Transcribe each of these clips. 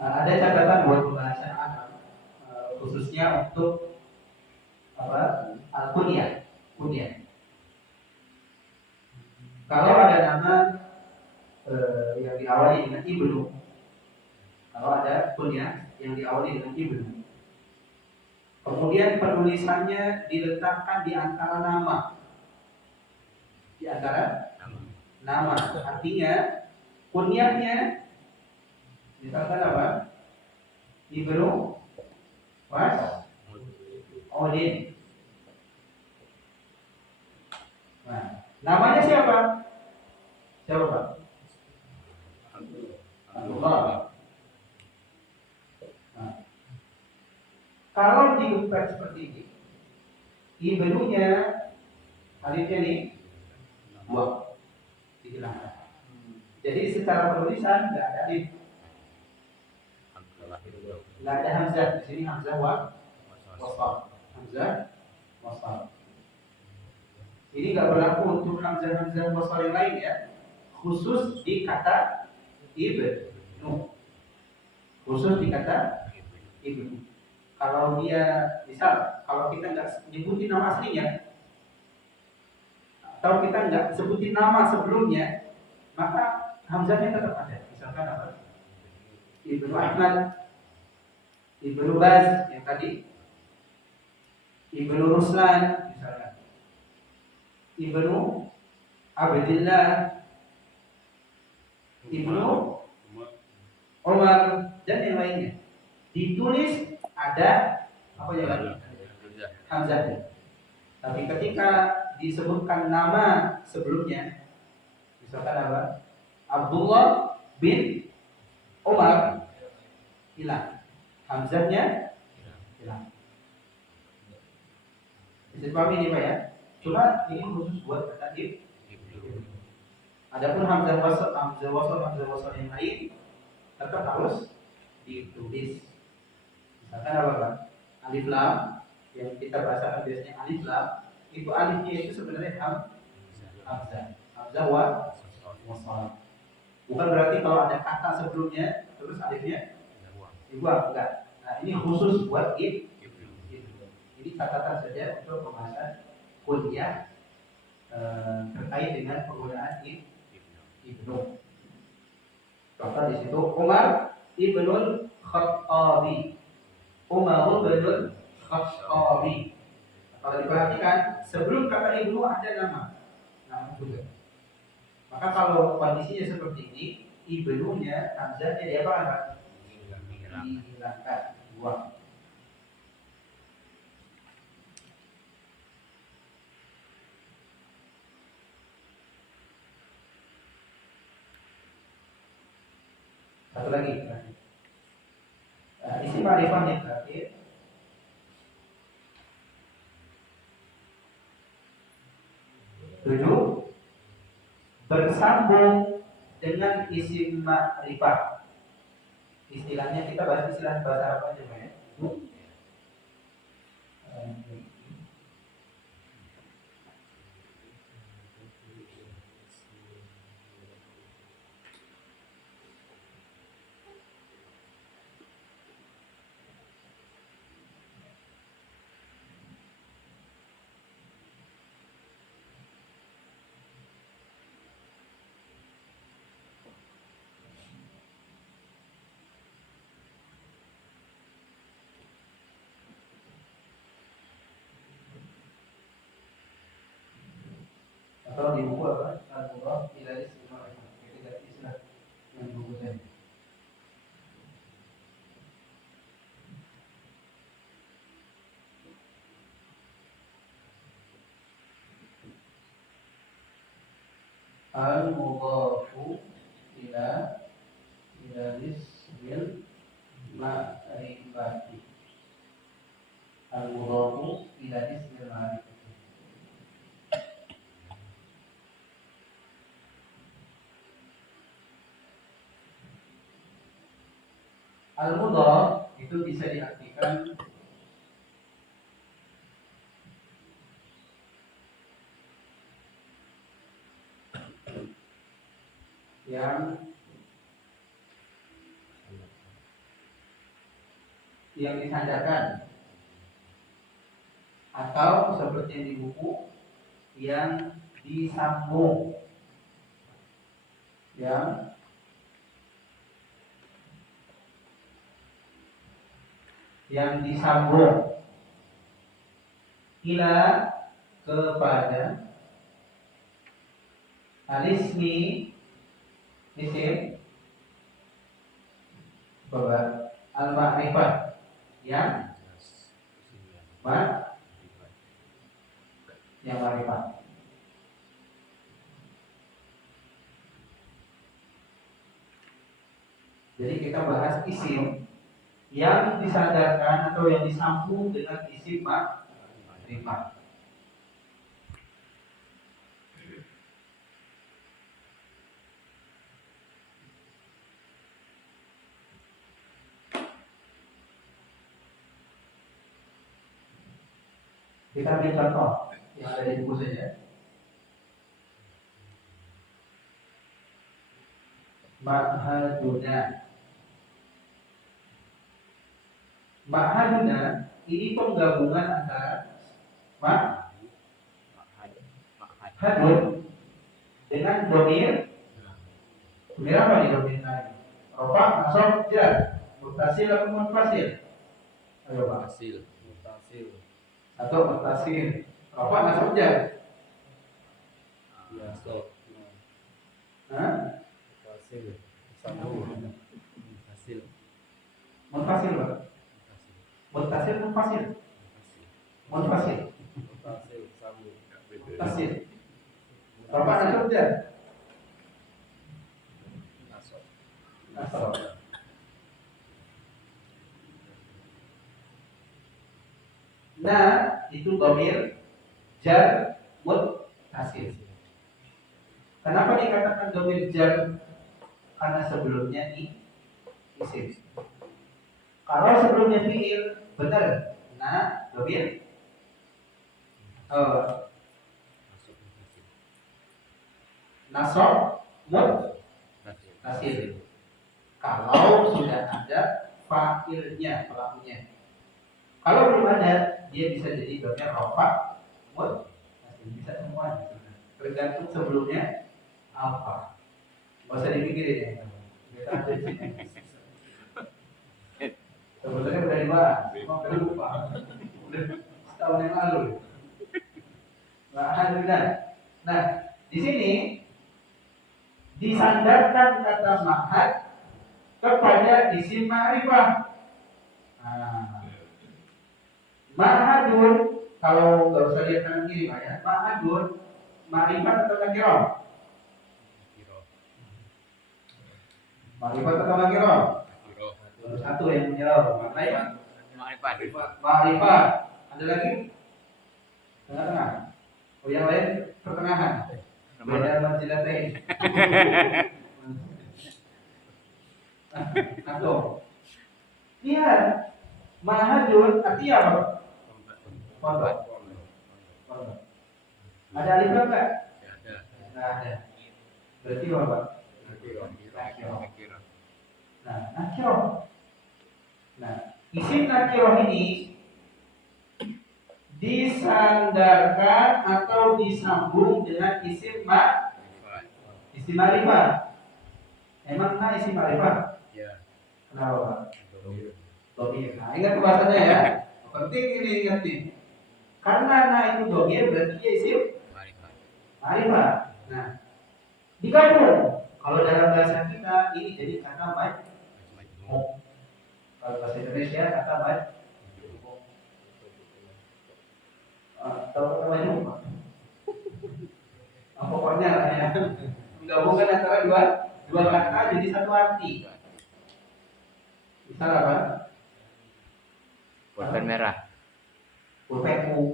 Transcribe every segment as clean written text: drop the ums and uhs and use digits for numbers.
Ada catatan buat pembahasan Adam, khususnya untuk kunyah. Kalau ada nama yang diawali dengan ibnu, kalau ada kunyah yang diawali dengan ibnu, kemudian penulisannya diletakkan di antara nama, artinya kunyahnya misalkan apa? Ibnu Odin. Nah, namanya siapa? Siapa Pak? Abdullah. Nah, kalau diucapkan seperti ini, ibnunya alifnya nih dua dihilangkan. Jadi secara penulisan nggak ada alif, nggak ada hamzah di sini, hamzah wasal. Ini nggak berlaku untuk hamzah wasal yang lain ya, khusus di kata ibnu. Kalau dia misal, kalau kita nggak nyebutin nama aslinya atau kita nggak sebutin nama sebelumnya, maka hamzahnya tetap ada. Misalkan apa? Ibnu Ahmad, Ibnu Baz yang tadi, Ibnu Ruslan misalkan, Ibnu Abdillah, Ibnu Umar dan yang lainnya. Ditulis ada apa ya lagi? Hamzah. Tapi ketika disebutkan nama sebelumnya, misalkan apa? Abdullah bin Umar, hilang. Hamzahnya hilang. Bisa dipahami ini Pak ya? Cuma ini khusus buat kata ibnu. Adapun hamzah wasal yang lain tetap harus ditulis. Misalkan apa Pak? Alif lam yang kita bahasakan biasanya alif lam, itu alifnya itu sebenarnya hamzah wasal. Bukan berarti kalau ada kata sebelumnya terus alifnya dibuang, enggak. Nah, ini khusus buat ibnu. Ini catatan saja untuk pembahasan kuliah terkait dengan penggunaan ibnu. Contoh di situ Umar ibnul Khattabi. Kalau diperhatikan sebelum kata ibnu ada nama juga. Maka kalau kondisinya seperti ini, ibnunya hamzahnya dia apa? Dihilangkan, buang. Satu lagi. Isi ma'rifah yang terakhir. Tujuh, bersambung dengan isim ma'rifah. Istilahnya kita bahas istilah bahasa Arab aja ya. Atau di buku apa? Al-Mudhaf ila ismi ma'rifah. Itu dari istilah yang di buku saya. Al-Mudhafu ila ismil ma'rifati. Al-Mudhafu ila ismil ma'rifati. Al-mudhaf itu bisa diartikan yang yang disandarkan, atau seperti yang di buku yang disambung, yang disambung ila kepada alismi isim bahwa al-ma'rifah yang ma'rifah. Jadi kita bahas isim yang disandarkan atau yang disambung dengan isim ma'rifah. Kita ambil contoh yang ada di buku saja. Ma'haduna. Ma'haduna ini penggabungan antara ma'hadun dengan domir. Domir apa nih domir lain? Rofa, nasab, jar, mutasil atau munfasil? Ayo Pak. Mutasil. Atau mutasil. Rofa, nasab, jar. Nasab. Mutasil. Munfasil. Munfasil Pak. Munfasil, munfasil. Munfasil. Munfasil. Rofa, nasab, jar. Nasab. Nah, itu domir jar muttasil. Kenapa dikatakan domir jar? Karena sebelumnya isim. Kalau sebelumnya fiil, benar. Nah, domir nasab muttasil. Kalau sudah ada fa'ilnya, pelakunya. Kalau belum ada, dia bisa jadi domir rofa, bisa semua. Tergantung sebelumnya apa. Gak usah dipikirin ya. Kita ada di sini. Sebetulnya udah dibahas, cuma lupa. Udah setahun yang lalu. Alhamdulillah. Nah, di sini disandarkan kata ma'had kepada isim ma'rifah. Ma'hadun, kalau nggak usah lihat kanan kiri Pak ya. Ma'hadun, ma'rifat atau nakirah? Ma'rifat atau nakirah? Satu yang menjawab. Ma'rifat. Ada lagi? Tengah-tengah. Oh yang lain pertengahan. Beda manzilatain. Atau lihat, ma'hadun artinya apa? Pondok. Ada alif lam enggak? Enggak ada. Berarti apa? Nakirah. Nah, nakirah. Nah, isim nakirah ini disandarkan atau disambung dengan isim ma'rifah. Emang isim ma'rifah? Ya. Kenapa Pak? Domir. Nah, ingat pembahasannya ya. Penting ini ingat nih. Karena itu domir berarti dia isim ma'rifah. Nah, digabung. Kalau dalam bahasa kita ini jadi kata majmuk. Kalau bahasa Indonesia kata majmuk. Tahu kata majmuk? Pokoknya lah ya. Menggabungkan antara dua kata jadi satu arti. Misal apa? Pulpen merah. Pulpenku.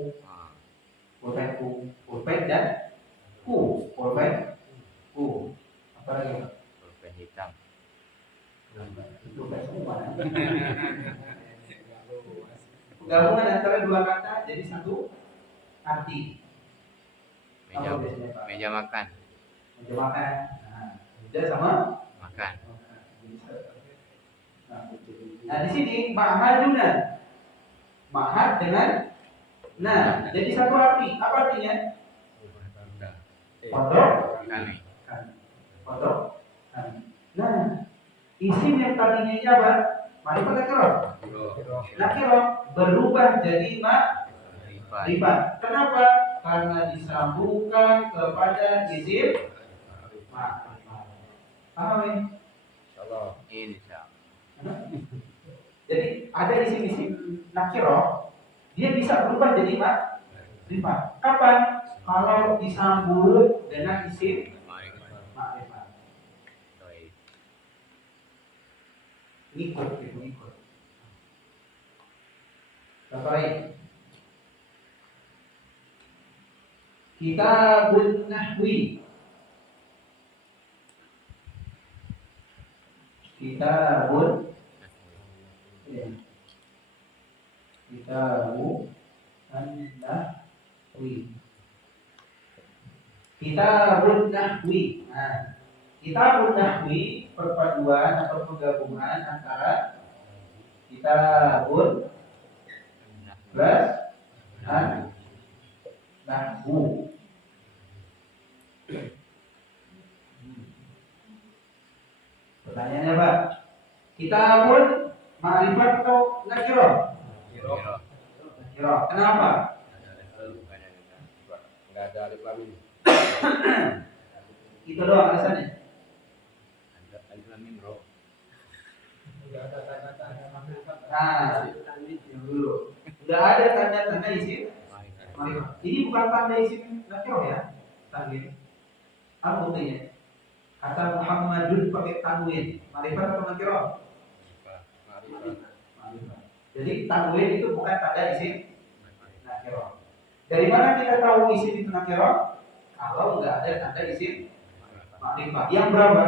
Pulpen dan pulpenku. Apa lagi? Pulpen hitam. Pulpen semua. Penggabungan antara dua kata jadi satu arti. Meja makan. Meja makan. Nah, meja sama makan. Nah, Nah di sini ma'haduna, ma'had dengan nah, jadi satu arti. Apa artinya? Pondok kami. Pondok kami. Nah, isim yang tadinya apa? Ma'rifat nakirah. Nakirah berubah jadi ma'rifat. Kenapa? Karena disambungkan kepada isim ma'rifat. Paham ya? Insyaallah. Jadi ada isim-isim nakirah, dia bisa berubah jadi ma'rifat. Kapan? Kalau disambung dengan isim ma'rifat. Ikut. Contohnya, Kitabun Nahwi. Kitabun Kitabu An-Nahwi. Kitabun Nahwi. Nah, Kitabun Nahwi perpaduan atau penggabungan antara Kitabun plus An-Nahwu. Pertanyaannya apa? Kitabun ma'rifat atau nakirah? Nakirah. Kenapa? Enggak ada alif lam mim. Itu doang alasannya. Ada alif lam mim, Bro. Enggak ada tanda-tanda ma'rifat. Nah, yang dulu. Enggak ada tanda-tanda isim ma'rifat. Ini bukan tanda isim nakirah ya. Tanwin. Apa buktinya? Kata Muhammadun pakai tanwin. Ma'rifat atau nakirah? Ma'rifat. Jadi tanwin itu bukan tanda isim nakirah. Dari mana kita tahu isim itu nakirah? Kalau nggak ada tanda isim ma'rifah. Yang berapa?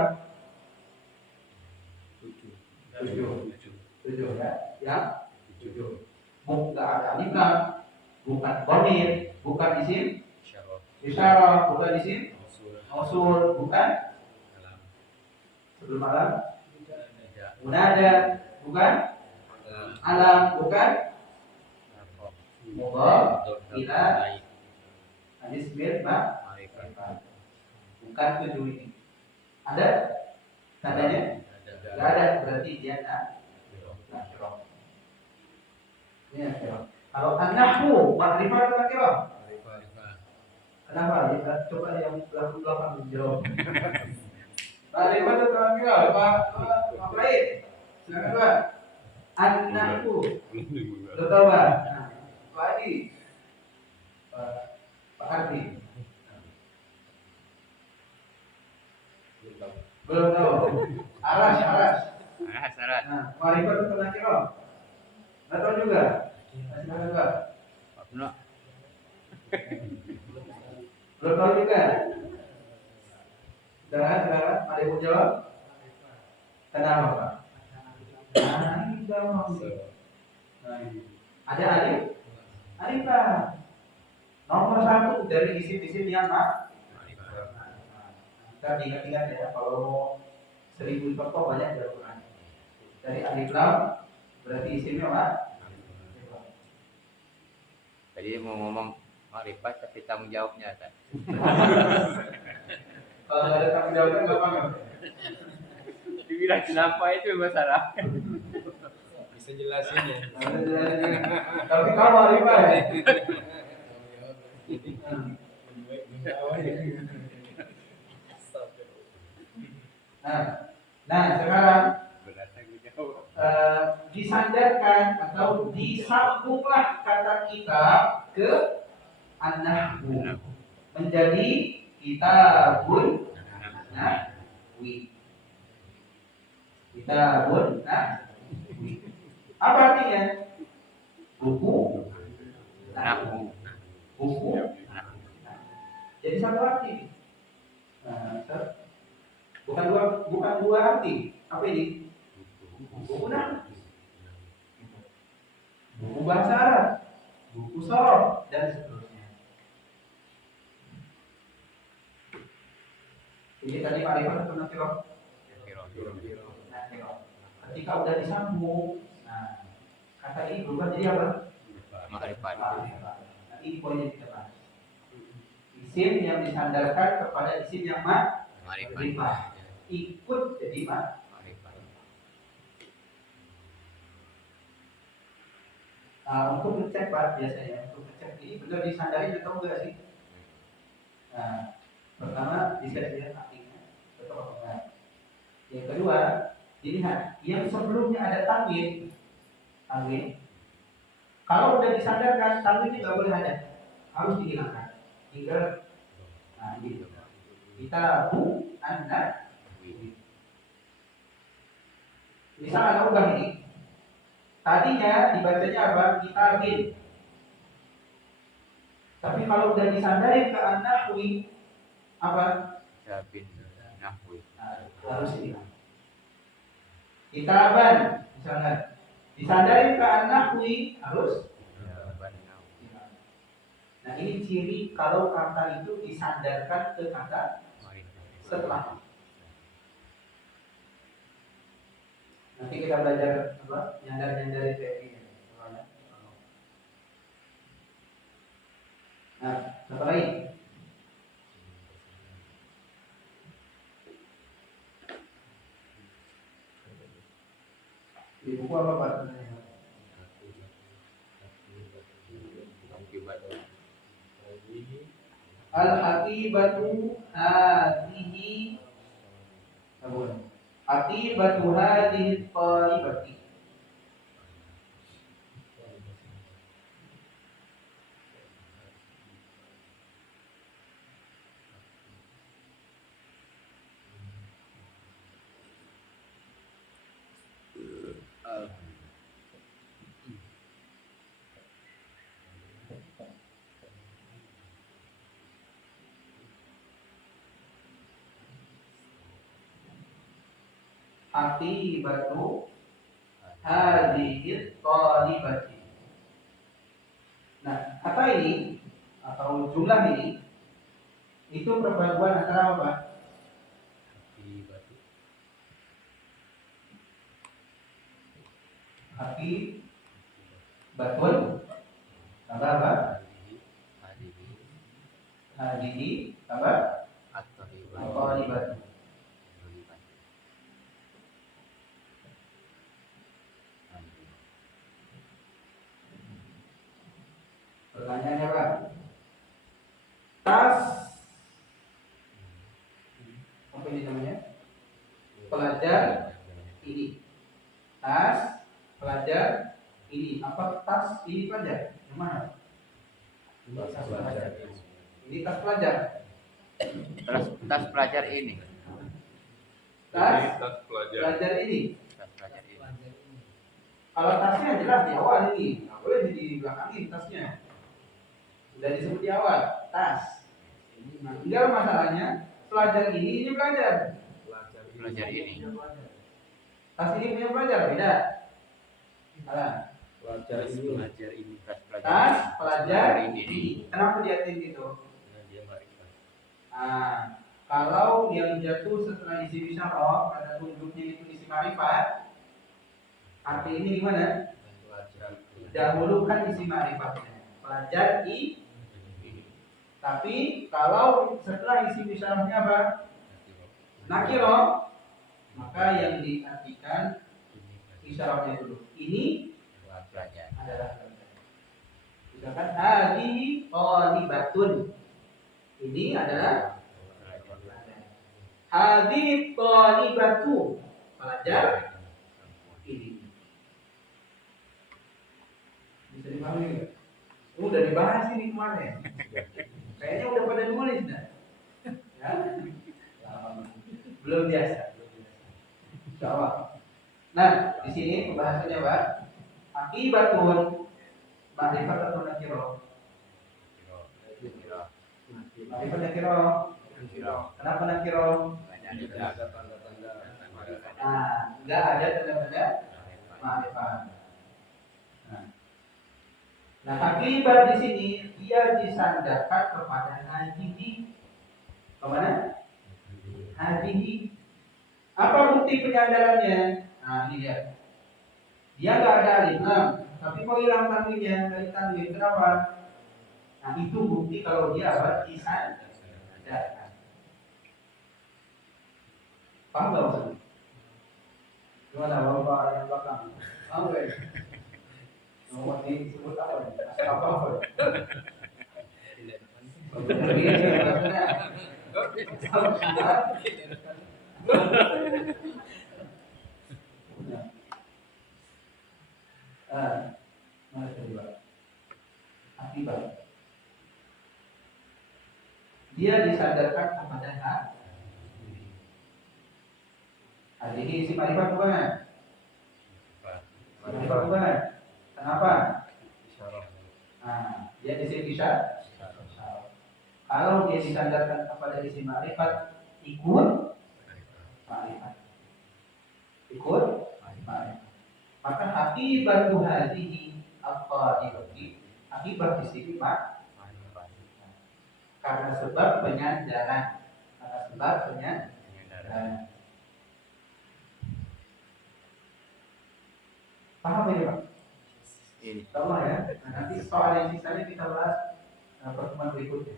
7 ya. Yang 7. Nggak ada alif lam, bukan dhamir, bukan isim isyarah, bukan isim mausul, bukan sebelum alam munada, bukan alam, bukan mudhaf ila ismil ma'rifat. Bukan 7 ini. Ada tandanya? Enggak ada, berarti dia nakirah. Ini nakirah. Kalau an-nahwu ma'rifat atau nakirah? Kenapa? Ya, coba yang belakang menjawab. Ma'rifat atau nakirah? Pak Baik. Silakan Pak. An-nahwu. Betul Pak. Pak Adi. Pak Ardi. Belum tahu. Aras. Nah, ma'rifat atau nakirah? Enggak tahu juga. Silakan Pak. Pak. Belum tahu juga. Silakan. Ada yang mau jawab? Kenapa Pak? Nah, ini jawab. Ada alif? Alif Pak. Nomor 1 dari isim-isim yang kita ingat-ingat ya, kalau 1000 contoh banyak dari Quran. Dari alif lam berarti isimnya apa? Tadi mau ngomong ma'rifat tapi tanggung jawabnya kan. Kalau nggak ada tanggung jawabnya nggak apa-apa. Dibilang kenapa itu masalah. Bisa jelasin ya. Tapi kamu ma'rifat ya. Nah sekarang disandarkan atau disambunglah kata kita ke an-nahwu menjadi kitabun nahwi. Kitabun nahwi. Apa artinya? Buku nahwu. Buku. Jadi satu arti. Bukan dua arti. Apa ini? Buku nahwu. Buku bahasa Arab, buku sorof, dan seterusnya. Ini tadi ma'rifat atau nakirah? Nakirah. Ketika udah disambung Nah, kata ini berubah jadi apa? Makrifat. Nah, ini poin yang kita bahas. Isim yang disandarkan kepada isim yang makrifat ikut jadi Makrifat. Untuk ngecek Pak biasanya untuk ngecek ini benar disandarin atau enggak sih? Nah, pertama bisa dilihat artinya betul atau enggak. Yang kedua, dilihat yang sebelumnya ada tanwin. Kalau udah disandarkan, tanwin itu nggak boleh ada, harus dihilangkan. Tinggal, nah ini kita anda. Misal ada ubah ini, tadinya dibacanya apa? Kitabin. Tapi kalau udah disandarin ke an-nahwi apa? Kitabin nahwi. Nah, harus hilang. Kitaban misalnya disandarin ke an-nahwi harus. Kitaban nahwi. Nah ini ciri kalau kata itu disandarkan ke kata setelah. Nanti kita belajar apa? Nyandar-nyandari kayak ini. Nah, satu lagi. Di buku apa Pak? Al-hatibatu hadhihi abun. Hatibatu hadhihi talibati. Hatibatu hadhihi talibati. Nah, kata ini atau jumlah ini itu perpaduan antara apa? Hati batun tambah apa? Hadhihi tambah talibati. Pertanyaannya apa? Tas apa ini namanya? Pelajar ini. Tas pelajar ini. Apa tas ini pelajar? Yang mana? Tas pelajar. Ini tas pelajar. Tas pelajar ini. Tas pelajar. pelajar ini. Tas pelajar ini. Kalau tasnya jelas di awal ini, nggak boleh di belakangin tasnya. Sudah disebut di awal, tas. Nah, tinggal masalahnya pelajar ini pelajar. Pelajar ini. Tas ini punya pelajar beda. Salah. Pelajar ini. Tas pelajar ini. Kenapa diatin gitu? Nah, kalau yang jatuh setelah isim isyarah pada tunjuknya itu isim ma'rifat, arti ini gimana? Dahulukan isim ma'rifatnya. Pelajar i. Tapi kalau setelah isim isyarahnya apa? Nakiro, maka yang diartikan isyarahnya dulu. Ini Pelajar. adalah pelajar. Misalkan hadhihi thalibatun. Ini adalah hadhihi thalibatu. Pelajar ini. Bisa dipahami enggak? Udah dibahas ini kemarin. Kayaknya udah pada nulis dah. Ya? Belum biasa. Insyaallah. Nah, di sini pembahasannya Pak. Akibatun ma'rifat atau nakiro? Ma'rifat nakiro. Kenapa nakiro? Nah, enggak ada tanda-tanda ma'rifat. Nah, akibat di sini dia disandarkan kepada hadhihi. Kemana? Hadhihi. Apa bukti penyandarannya? Nah, ini dia. Dia nggak ada alif lam, tapi kok hilang tanwinnya dari tanwin? Kenapa? Nah itu bukti kalau dia apa? Disandarkan. Paham nggak maksudnya? Gimana bapak yang belakang? Paham nggak ya? Nomor disebut apa nih? Asal apa? Jadi maksudnya mana tadi Pak? Akibat. Dia disadarkan kepada ini isi marifat bukan? Marifat bukan? Kenapa? Nah, dia di sini bisa. Kalau dia disandarkan kepada isi marifat, ikut marifat. Ikut marifat. Maka akibat hadhihi al-qaidati, akibat di sini Pak, karena sebab penyandaran. Karena sebab penyandaran. Paham ya Pak? Insyaallah ya. Nah, nanti soal yang sisanya kita bahas pertemuan berikutnya.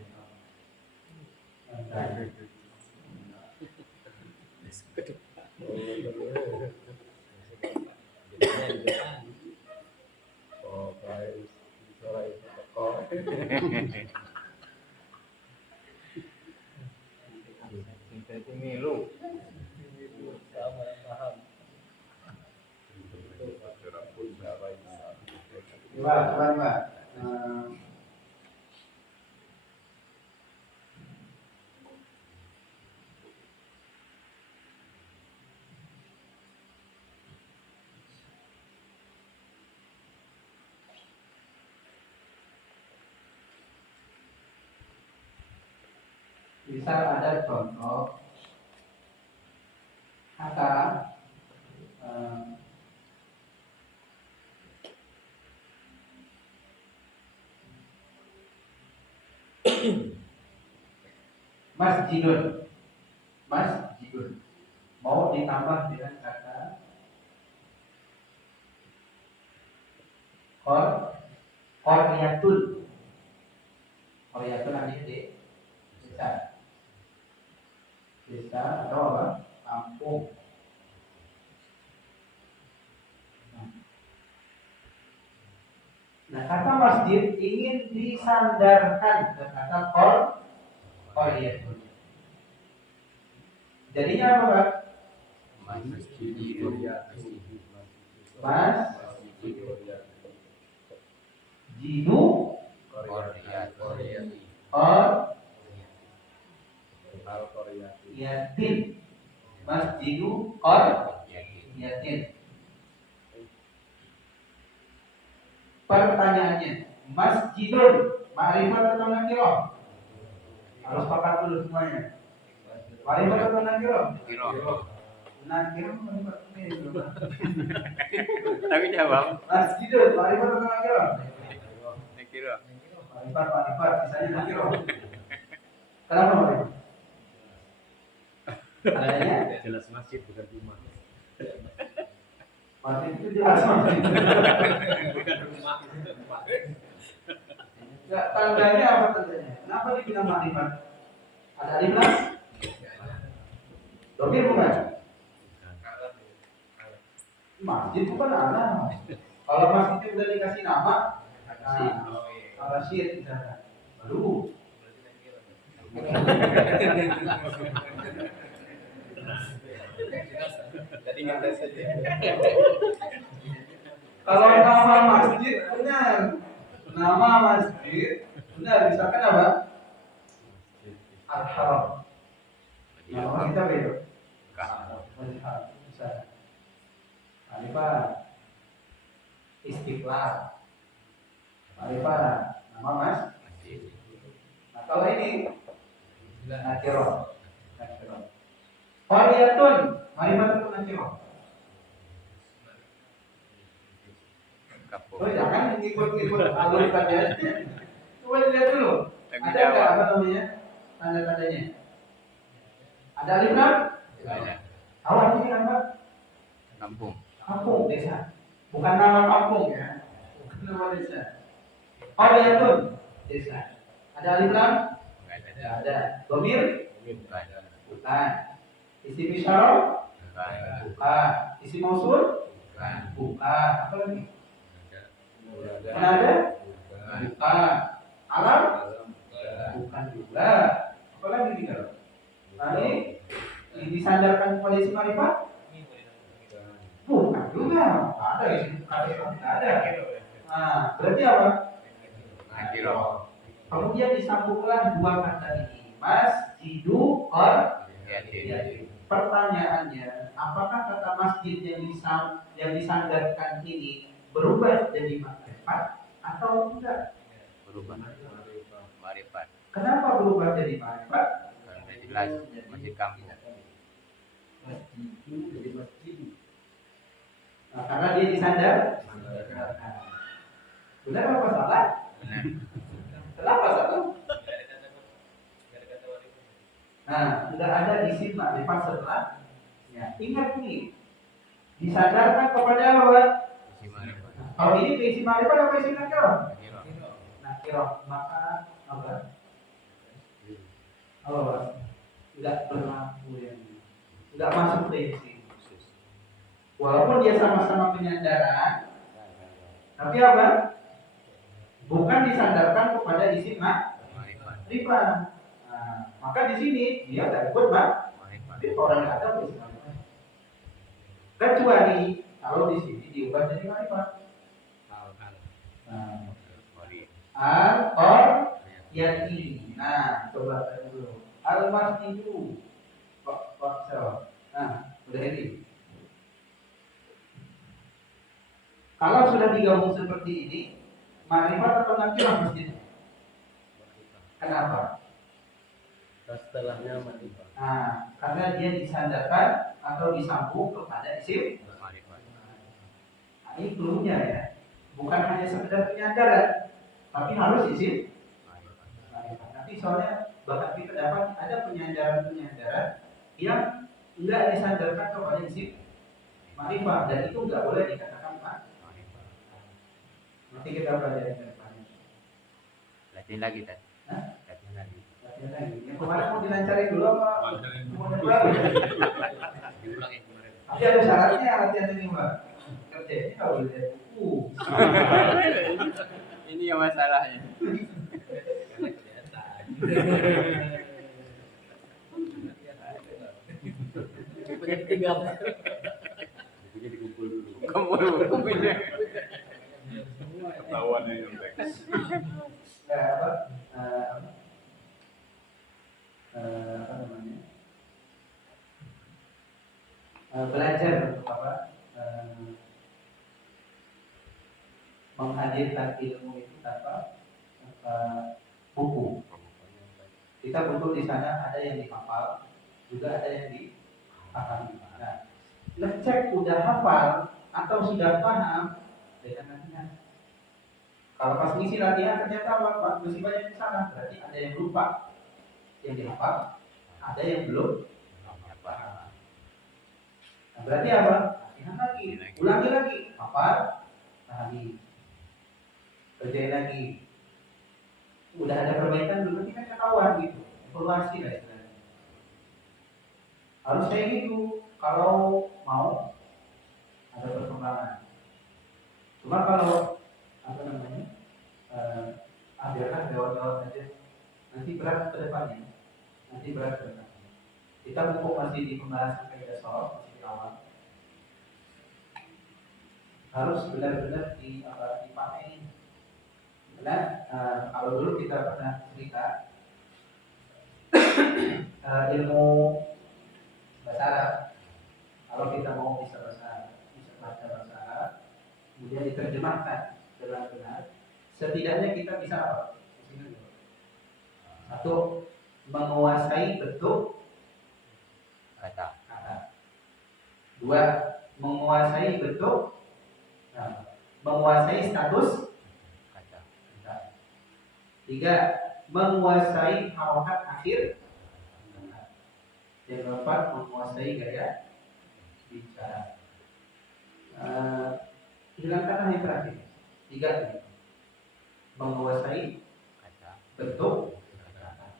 Milu. Coba. Bisa ada contoh kata masjidun mau ditambah dengan kata qaryatun artinya desa atau apa? Kampung. Nah, kata masjid ingin disandarkan ke kata qaryatun. Jadinya apa, Pak? Masjidu Qaryatin. Masjidu Qaryatin. Pertanyaannya, masjidun ma'rifat atau nakirah? Harus pakat dulu semuanya. Ma'rifat atau nakirah? Nakirah ma'rifat ini. Tapi jawab. Masjidun ma'rifat atau nakirah? Nakirah. Ma'rifat, sisanya nakirah. Kenapa ma'rifat? Adanya Jelas masjid bukan rumah. masjid itu jelas masjid. Bukan rumah, tempat. Enggak, tandanya apa tandanya? Kenapa dibilang ma'rifat? Ada alif lam? Domir bukan? Masjid bukan alam. Kalau masjidnya udah dikasih nama, al-Rasyid misalnya. Baru. Kalau nama masjid benar, misalkan apa? Al-Haram. Nama kita beda. Bisa. Alifah. Istiqlal. Alifah. Nama masjid. Nah kalau ini nakirah. Qaryatun, ma'rifat atau nakirah? Oh, jangan ikut alur tadi. Coba lihat dulu. Ada nggak apa namanya tanda-tandanya? Ada alif lam? Ada. Awal ini apa? Kampung. Kampung, desa. Bukan nama kampung ya, bukan nama desa. Qaryatun, desa. Ada alif lam? Enggak Tidak ada. Dhamir? Bukan. Bukan. Isim isyarah? Bukan. Bukan. Isim mausul? Bukan. Bukan. Apa lagi? Ada. Mana ada? Bukan. Bukan. Alam? Alam. Bukan juga. Apa lagi nih kalau? Tadi disandarkan kepada isim ma'rifat? Bukan juga. Nggak ada isim ma'rifat. Nggak ada. Nah, berarti apa? Nakiro. Kemudian disambunglah dua kata ini. Masjidu or Yatim. pertanyaannya, apakah kata masjid yang disandarkan ini berubah jadi makrifat atau tidak? Berubah. Marifat. Kenapa berubah jadi makrifat? Karena udah jelas masih kampung. Masjid jadi masjid. Nah, karena dia disandar. Benar apa salah? Benar. Kenapa salah? Nah, sudah ada isim makrifat setelah. Ya, ingat nih, disandarkan kepada apa? Isi marifat. Kalau ini ke isim makrifat apa isim nakirah? Nakiro. Nakirah, maka apa? Oh, tidak berlaku yang tidak masuk prinsip. Walaupun dia sama-sama penyandaran, tapi apa? Bukan disandarkan kepada isim makrifat. Nah, maka di sini dia tidak ikut Marifat. tapi orang nggak ada isim makrifat. Kecuali kalau di sini diubah jadi makrifat. Nah, al or yati. Nah, coba tanya dulu. Al masjidu. Kok jawab. Nah, udah ini. Kalau sudah digabung seperti ini, makrifat atau nakirah masjid? Kenapa? Setelahnya manifat. Nah, karena dia disandarkan atau disambung kepada isim. Marifat. Nah, ini clue-nya ya. Bukan hanya sekedar penyandaran, tapi harus isim. Marifat. Nanti soalnya bahkan kita dapat ada penyandaran-penyandaran yang enggak disandarkan kepada isim makrifat dan itu enggak boleh dikatakan makrifat. Nanti kita pelajari ke depannya. Latihan lagi kan? Hah? Latihan lagi. Latihan lagi. Yang kemarin mau dilancarin dulu apa? Mau diulang? Diulang yang kemarin. Tapi ada syaratnya latihan ini Mbak. Kerjanya kalau lihat buku. Ini yang masalahnya. Tinggal. Bukunya dikumpul dulu. Kumpul. Ketahuan ini teks. Apa namanya? Belajar untuk apa? Menghadirkan ilmu itu tanpa buku. Kita butuh di sana ada yang dihafal, juga ada yang dipahami. Nah, ngecek udah hafal atau sudah paham, beda latihan. Kalau pas ngisi latihan ternyata apa? Masih banyak yang salah, berarti ada yang lupa, yang dihafal, ada yang belum paham. Nah, berarti apa? Latihan lagi, ulangi lagi, hafal, pahami, kerjain lagi. Udah ada perbaikan belum? Nanti kan ketahuan gitu, evaluasi lah istilahnya. Harus kayak gitu kalau mau ada perkembangan. Cuma kalau apa namanya biarkan lewat aja, nanti berat ke depannya, kita mumpung masih di pembahasan kaidah shalah, masih di awal, harus benar-benar dipakai. Karena kalau dulu kita pernah cerita ilmu bahasa Arab, kalau kita mau bisa baca bahasa Arab, kemudian diterjemahkan dengan benar, setidaknya kita bisa apa? Satu, menguasai bentuk Kata. Dua, menguasai bentuk menguasai status Kata. Tiga, menguasai harokat akhir. Yang keempat, menguasai gaya bicara. hilangkanlah yang terakhir. 3 ini. Menguasai Kata. bentuk kata.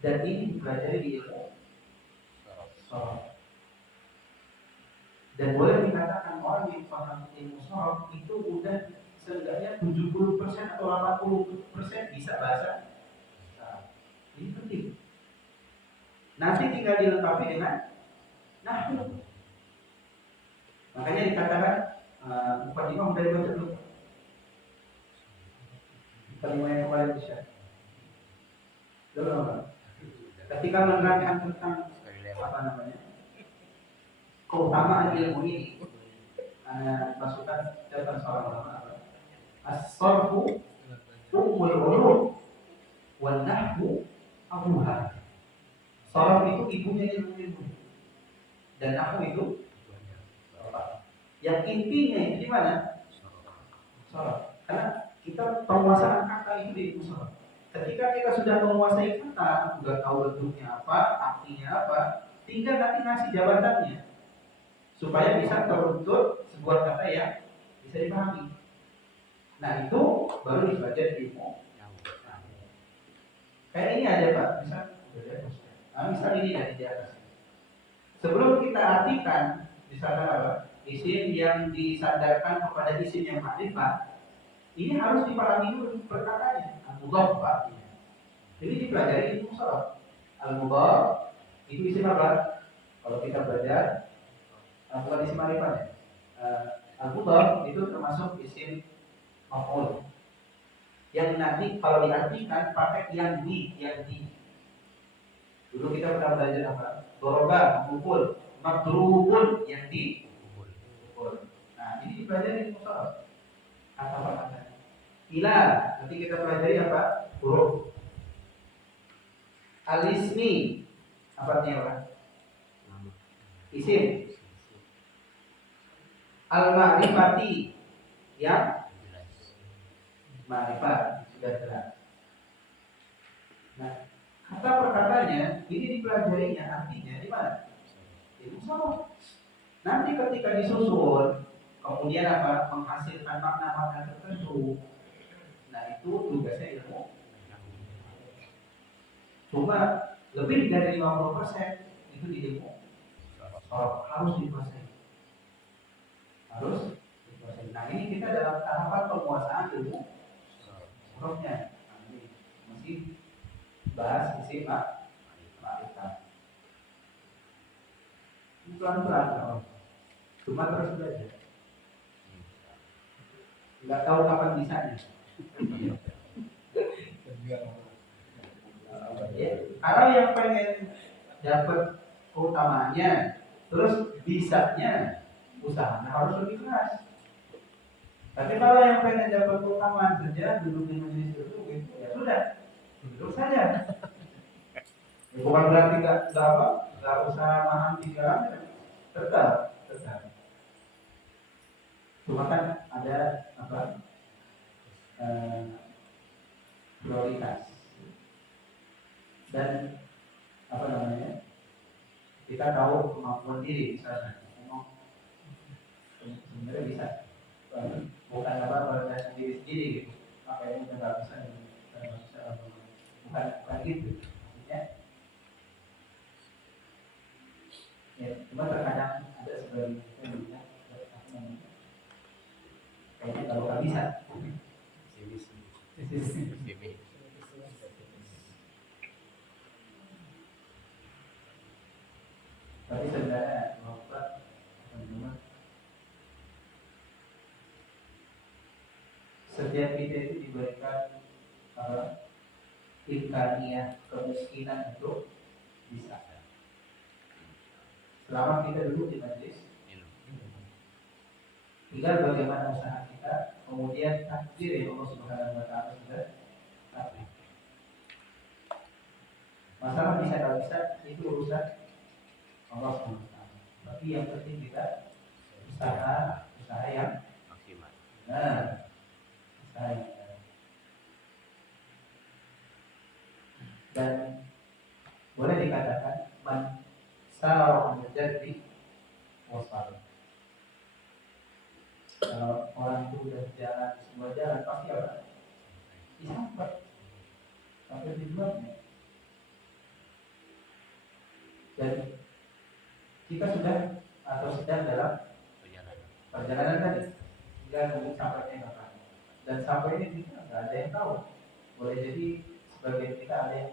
Dan ini dipelajari di ilmu sorof. Dan boleh dikatakan orang yang paham ilmu sorof itu udah seenggaknya 70% atau 80% bisa bahasa Arab. Ini penting. Nanti tinggal dilengkapi dengan nahwu. Makanya dikatakan mukadimah udah dibaca dulu. Mukadimah yang kemarin bisa. Dulu. Ketika menerangkan tentang apa namanya keutamaan ilmu ini, masukan catatan seorang ulama as-sarfu ummul ulum wan nahwu abuha. Sarf itu ibunya ilmu dan nahwu itu bapak. Yang intinya itu di mana? Sarf. Karena kita penguasaan kata itu di ilmu sarf. Ketika kita sudah menguasai kata, sudah tahu bentuknya apa, artinya apa, tinggal nanti ngasih jawabannya supaya bisa terbentuk sebuah kata yang bisa dipahami. Nah itu baru dipelajari di ilmu. Kayak ini aja Pak, misal ini dari di atas. Sebelum kita artikan, misalkan apa, isim yang disandarkan kepada isim yang makrifat, ini harus dipahami dulu perkataannya. Al-mudhaf Pak. Jadi dipelajari ilmu sharaf. Al-mudhaf itu isim apa? Kalau kita belajar bukan isim makrifat ya. Al-mudhaf itu termasuk isim maf'ul. Yang nanti kalau diartikan pakai yang di. Dulu kita pernah belajar apa? Doroba, memukul, madrubun yang di pukul. Nah, ini dipelajari ilmu sharaf. Kata-kata. Ila, nanti kita pelajari apa? Huruf. Al-ismi, apa artinya Pak? Isim. Al-ma'rifati, yang ma'rifat, sudah jelas. Nah, kata perkataannya ini dipelajarinya artinya di mana? Ilmu sharaf. Nanti ketika disusun, kemudian apa? Menghasilkan makna-makna tertentu. Nah, itu tugasnya ilmu. Cuma lebih dari 50% itu di ilmu harus dikuasai. Nah, ini kita dalam tahapan penguasaan ilmu sharafnya. Nah, ini masih bahas isim ma'rifat. Pelan-pelan, cuma terus belajar. Nggak tahu kapan bisanya. Kalau yang pengen dapat keutamaannya, terus bisanya, usahanya harus lebih keras. Tapi kalau yang pengen dapat keutamaan saja, duduk di majelis itu, ya sudah, duduk saja. Ya, bukan berarti nggak usah paham pikiran, tetap. Cuma kan ada apa? Prioritas. Dan apa namanya, kita tahu kemampuan diri misalnya, sebenarnya bisa, bukan apa merendahkan diri sendiri gitu, makanya udah nggak bisa, bukan gitu, maksudnya ya, cuma terkadang ada sebagian kayaknya kalau nggak bisa. Tapi sebenarnya teman-teman, setiap kita itu diberikan imkaniyah, kemungkinan untuk bisa. Selama kita duduk di majelis, tinggal bagaimana usaha kita, kemudian takdir yang Allah Subhanahu wa Ta'ala sudah tahu. Masalah bisa atau bisa itu urusan Allah Subhanahu wa Ta'ala. Tapi yang penting kita usaha yang maksimal. Nah, usaha yang benar. Dan boleh dikatakan man sara al-jaddi wasal. Kalau Dan kita sudah atau sedang dalam perjalanan tadi, tinggal nunggu sampainya kapan. Dan sampainya kita nggak ada yang tahu. Boleh jadi sebagian kita ada yang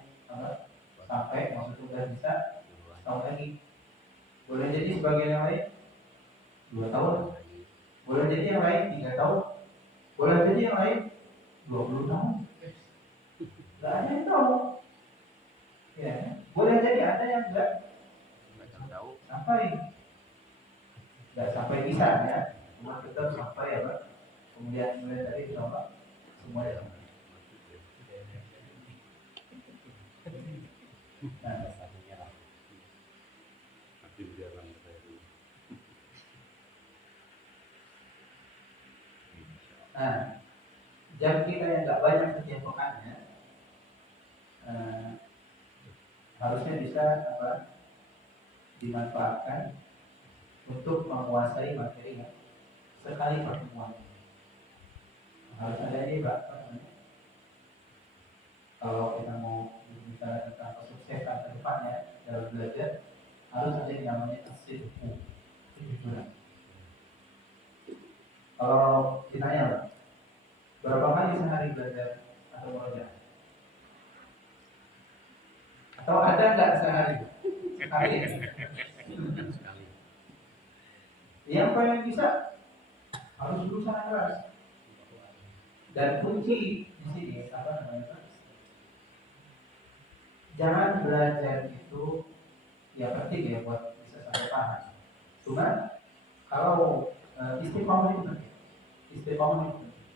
sampai maksudnya sudah bisa setahun lagi. Boleh jadi sebagian yang lain 2 tahun. Boleh jadi yang lain 3 tahun. Boleh jadi yang lain 20 tahun. Nggak ada yang tahu. Ya, boleh jadi ada yang nggak sampai, nggak sampai bisa ya, cuma tetap sampai apa. Kemudian tadi kita apa? Semua ya. Nah, jam kita yang nggak banyak setiap pekannya, harusnya bisa apa? Dimanfaatkan untuk menguasai materi yang sekali pertemuan. Harus ada ini, Pak. Kalau kita mau bicara tentang kesuksesan ke depannya dalam belajar, harus ada yang namanya kesidku, kejujuran. Kalau ditanya, Pak, berapa kali sehari belajar atau belajar? Atau ada nggak sehari? Sekali. Yang paling bisa harus berusaha keras. Dan kunci di sini apa namanya? Jangan belajar itu ya penting ya buat bisa sampai paham. Cuma kalau istiqomah itu penting. Istiqomah itu penting.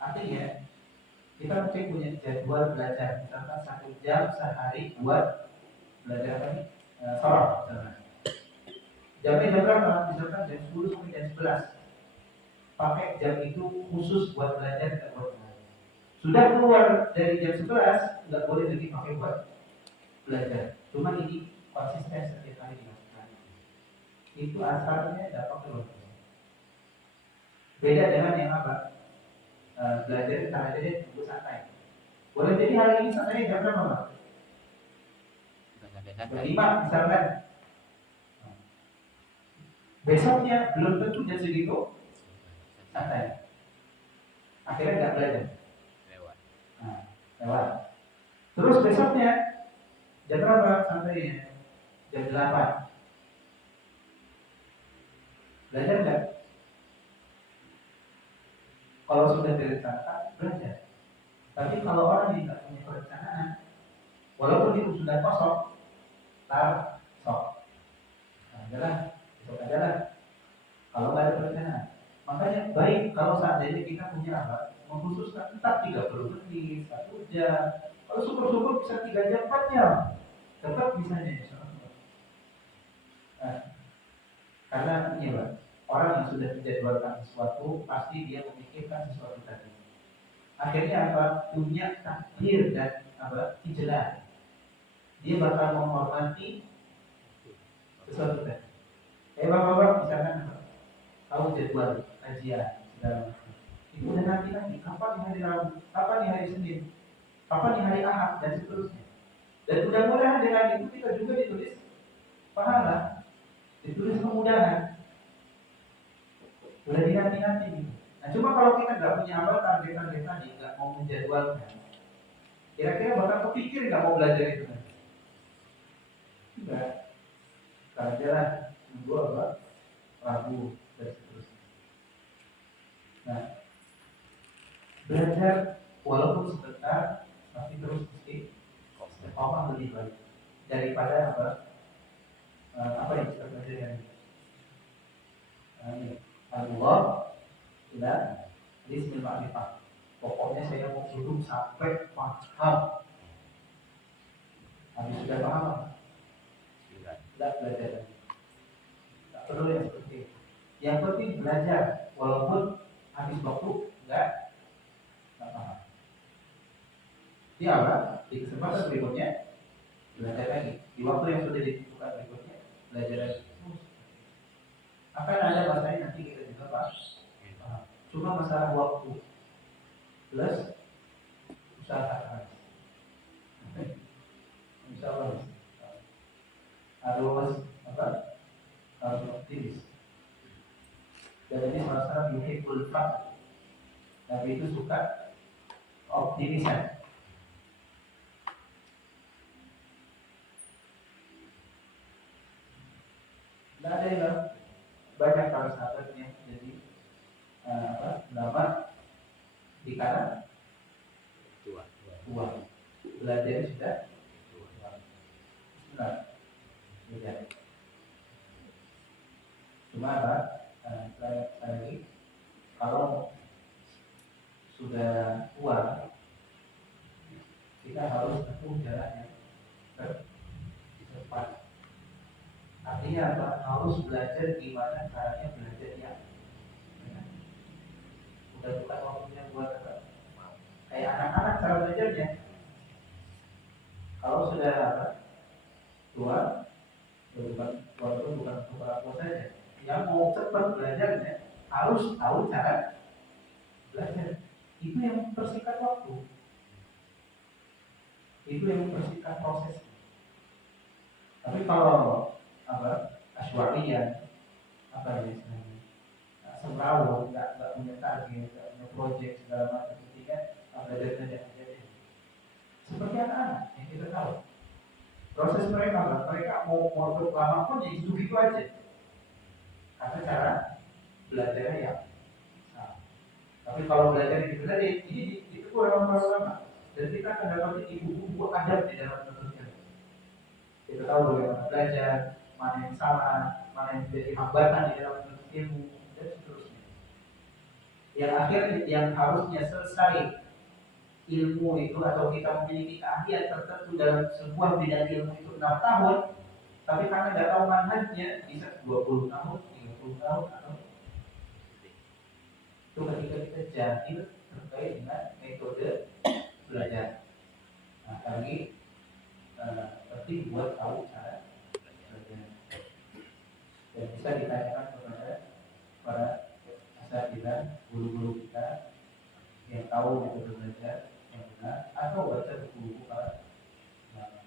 Artinya kita mungkin punya jadwal belajar, misalkan 1 jam sehari buat belajar tadi sorok misalkan. Jamnya jam berapa? Misalkan jam 10 sampai jam 11. Pakai jam itu khusus buat belajar dan buat belajar. Sudah keluar dari jam 11, nggak boleh lagi pakai buat belajar. Cuma ini konsisten setiap hari dilakukan. Itu asalnya dapat keluar. Beda dengan yang apa? Belajar kita aja deh tunggu santai. Boleh jadi hari ini santai jam berapa, Pak? Jam 5 misalkan. Besoknya belum tentu jam segitu santai. Akhirnya nggak belajar. Lewat. Terus besoknya jam berapa santainya? Jam 8. Belajar nggak? Kalau sudah direncanakan, belajar. Tapi kalau orang yang tidak punya perencanaan, walaupun itu sudah kosong, sok. Besok aja lah. Kalau nggak ada perencanaan. Makanya baik kalau seandainya kita punya apa? Mengkhususkan tetap 30 menit, 1 jam. Kalau syukur-syukur bisa 3 jam, 4 jam. Tetap bisanya insyaallah. Karena ini Pak, orang yang sudah dijadwalkan sesuatu pasti dia memikirkan sesuatu tadi. Akhirnya apa? Punya takdir dan apa? Ijlah. Dia bakal menghormati sesuatu tadi. Bapak-bapak misalkan apa? Tahu jadwal kajian segala macam. Itu udah nanti kapan di hari Rabu, kapan di hari Senin, kapan di hari Ahad dan seterusnya. Dan mudah-mudahan dengan itu kita juga ditulis pahala, ditulis kemudahan. Sudah dinanti-nanti gitu. Nah cuma kalau kita nggak punya apa target-target tadi, nggak mau menjadwalkan, kira-kira bakal kepikir nggak mau belajar itu? Enggak. Belajar nunggu apa? Rabu dan seterusnya. Nah, belajar walaupun sebentar, tapi terus mesti istiqomah lebih baik daripada apa? Apa yang kita pelajari ini? Allah ila ismil ma'rifah. Pokoknya saya mau duduk sampai paham. Habis sudah paham? Tidak belajar lagi. Tak perlu yang seperti itu. Yang penting belajar, walaupun habis waktu enggak paham. Dia apa? Di kesempatan berikutnya belajar lagi. Di waktu yang sudah ditentukan berikutnya belajar lagi. Akan ada masanya nanti kita juga paham. Cuma masalah waktu plus usaha keras. Insya Allah. harus apa? Harus optimis. Dan ini salah satu yuhibbul fat. Nabi itu suka optimisan. Tidak ada yang banyak para sahabat yang jadi ulama di kalangan Tua. tua. Belajar sudah benar. Belajar. Cuma apa? Lagi kalau sudah tua, kita harus tempuh jalan yang tepat. Artinya apa? Harus belajar gimana caranya belajar yang benar. Udah bukan waktunya buat apa? Kayak anak-anak cara belajarnya. Kalau sudah apa? Tua, bukan aku saja. Yang mau cepat belajarnya harus tahu cara belajar. Itu yang mempersingkat waktu. Itu yang mempersingkat proses. Tapi kalau apa asywariyah apa ya istilahnya sembrawut, nggak punya target, nggak punya proyek segala macam, ketika belajar aja seperti anak-anak yang kita tahu proses mereka mau lama pun ya itu aja karena cara belajarnya yang salah. Tapi kalau belajar itu tadi itu kurang lama dan kita akan dapat ibu-ibu adab di dalam menuntut. Kita tahu bagaimana belajar, mana yang salah, mana yang menjadi hambatan di dalam menuntut ilmu dan seterusnya. Yang akhirnya yang harusnya selesai ilmu itu atau kita memiliki keahlian tertentu dalam sebuah bidang ilmu itu 6 tahun, tapi karena nggak tahu manhajnya bisa 20 tahun, 30 tahun atau itu ketika kita jahil terkait dengan metode belajar. Nah, lagi penting buat tahu cara belajar dan bisa ditanyakan kepada para asatidzah, guru-guru kita yang tahu metode belajar yang benar atau baca buku-buku para ulama.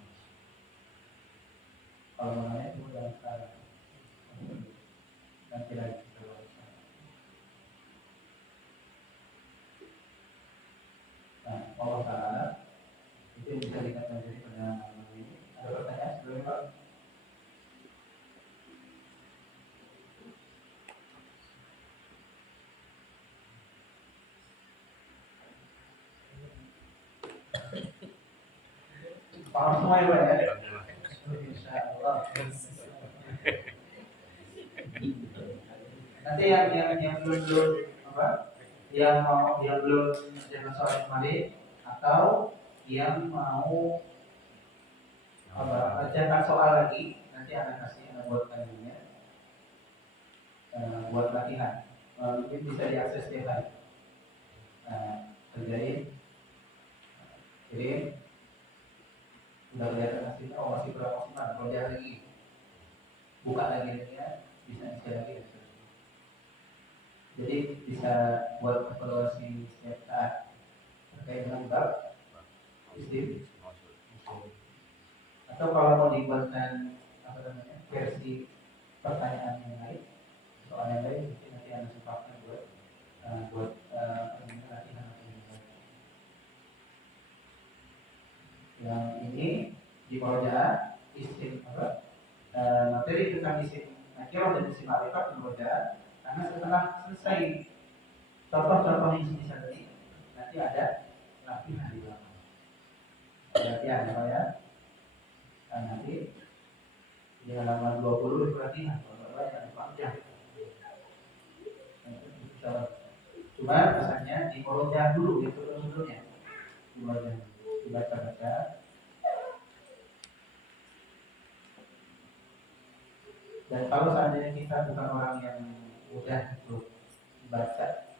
Kalau mengenai itu dalam sekarang nanti lagi kita bahas. Nah, Allah Ta'ala itu yang bisa dikatakan dari pendengaran ini. Ada pertanyaan sebelumnya Pak? Paham semua ya Pak ya? Insya Allah. Nanti yang belum apa? Yang belum jangan soal kembali atau yang mau apa jangan soal lagi nanti anak kasih anak buatkan dirinya buat latihan mungkin bisa diakses setiap hari kerjain kirim udah kelihatan hasilnya masih berapa maksimal kalau dia lagi buka lagi dia bisa isi lagi jadi bisa buat evaluasi setiap saat terkait dengan bab sistem atau kalau mau dibuatkan apa namanya versi pertanyaan yang lain soal yang lain mungkin nanti anda sempatkan buat latihan yang ini di murojaah isim apa materi tentang isim nakirah dan isim ma'rifat di murojaah karena setelah selesai contoh-contoh yang di sana ini nanti ada latihan di belakang latihan ya nah, nanti di halaman 20 itu latihan kalau banyak panjang cuma misalnya di murojaah dulu itu sebelumnya di murojaah dibaca-baca dan kalau seandainya kita bukan orang yang mudah untuk baca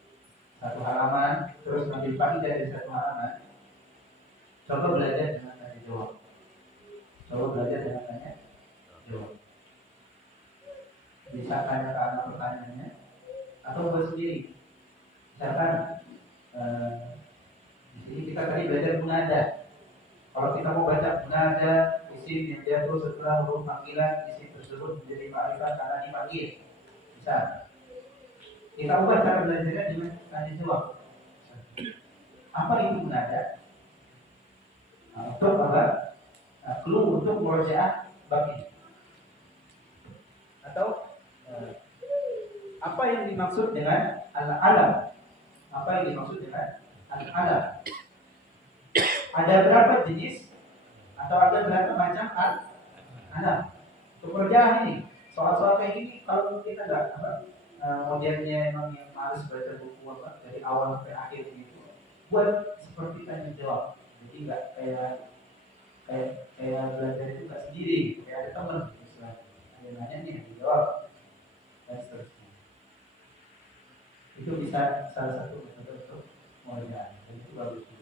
satu halaman terus ngambil faedah dari satu halaman, coba belajar dengan tanya jawab, bisa tanya ke anak pertanyaannya atau buat sendiri misalkan di sini kita tadi belajar munada. Kalau kita mau baca munada isim yang jatuh setelah huruf panggilan isim tersebut menjadi ma'rifat karena dipanggil. Misal, kita ubah cara belajarnya dengan tanya jawab. Apa itu munada? Untuk apa? Clue untuk murojaah bab ini. Atau apa yang dimaksud dengan al-alam? Apa yang dimaksud dengan al-alam? Ada berapa jenis atau ada berapa macam al-alam? Pekerjaan ini, soal-soal kayak gini kalau kita nggak modelnya emang yang harus baca buku apa dari awal sampai akhir gitu, buat seperti tanya jawab. Jadi nggak kayak belajar itu nggak sendiri, kayak ada teman misalnya, ada yang nanya nih dijawab dan seterusnya. Itu bisa salah satu metode untuk mengerjakan dan itu bagus juga.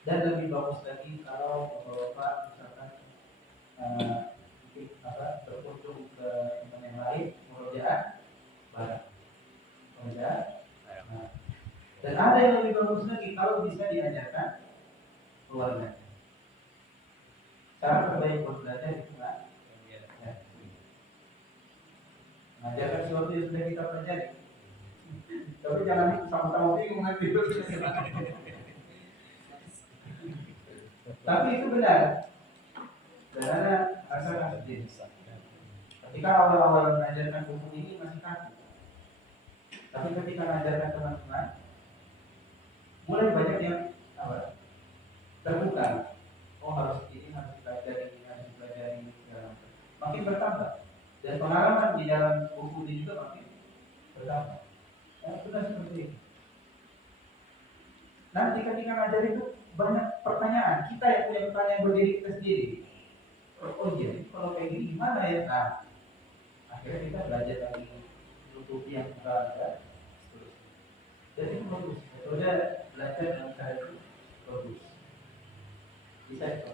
Dan lebih bagus lagi kalau bapak misalkan berkunjung ke tempat yang lain, mengerjakan bareng, mengerjakan. Dan ada yang lebih bagus lagi kalau bisa diajarkan keluarga. Cara terbaik buat belajar itu kan, mengajarkan sesuatu yang sudah kita pelajari. Tapi jangan sama-sama bingung nanti. Tapi itu benar. Karena rasa sedih. Ketika awal-awal mengajarkan buku ini masih kaku. Tapi ketika mengajarkan teman-teman, mulai banyak yang terbuka. Oh harus ini, harus dipelajari ini, harus dipelajari ini. Makin bertambah. Dan pengalaman di dalam buku ini juga makin bertambah. Ya, sudah seperti itu. Nanti ketika ngajar itu banyak pertanyaan. Kita yang punya pertanyaan berdiri kita sendiri. Oh iya, kalau kayak gini gimana ya? Nah, akhirnya kita belajar lagi menutupi yang kita ada. Jadi itu bagus. Metode belajar dengan cara itu bagus. Bisa itu.